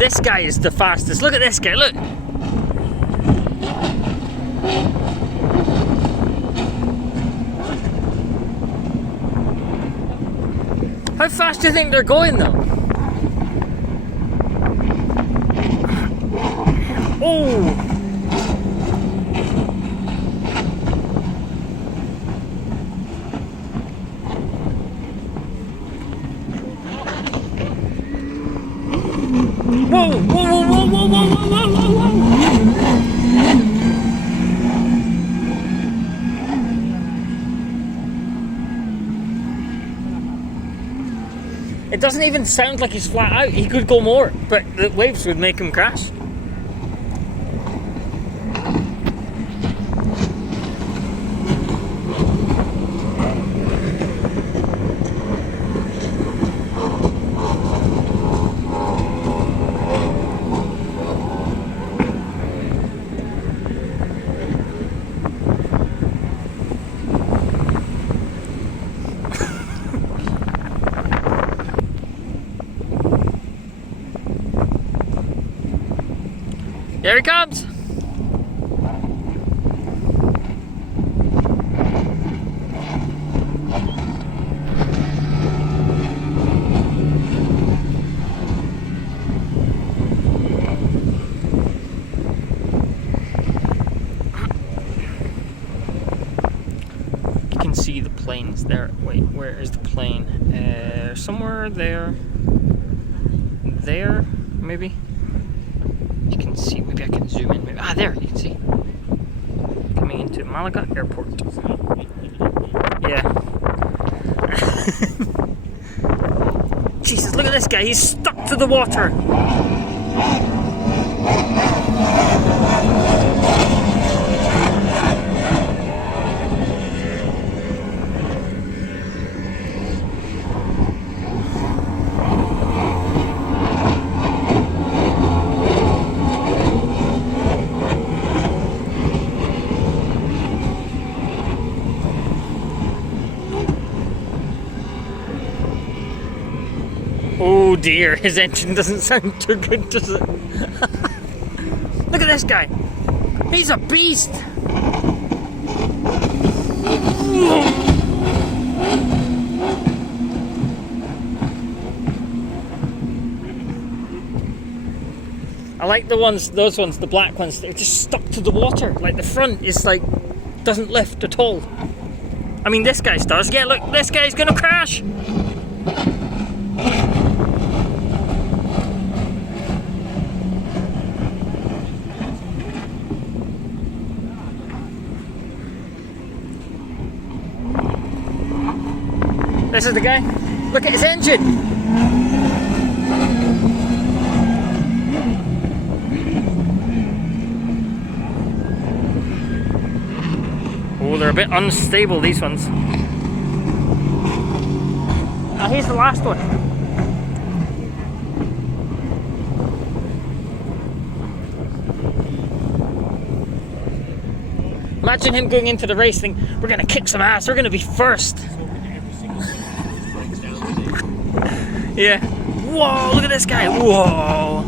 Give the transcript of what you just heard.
This guy is the fastest. Look at this guy, look. How fast do you think they're going though? Oh! Whoa! Whoa! Whoa! Whoa! Whoa! Whoa! Whoa! Whoa! It doesn't even sound like he's flat out. He could go more, but the waves would make him crash. Here he comes! You can see the planes there. Wait, where is the plane? Somewhere there. There, maybe? You can see, maybe I can zoom in. Maybe. Ah, there, you can see. Coming into Malaga Airport. Yeah. Jesus, look at this guy. He's stuck to the water. Oh dear, his engine doesn't sound too good, does it? Look at this guy. He's a beast. I like those ones, the black ones, they're just stuck to the water. Like the front is like, doesn't lift at all. I mean, this guy's does. Yeah, look, this guy's gonna crash. This is the guy. Look at his engine. Oh, they're a bit unstable, these ones. Ah, here's the last one. Imagine him going into the race thinking, we're going to kick some ass, we're going to be first. Yeah. Whoa, look at this guy. Whoa.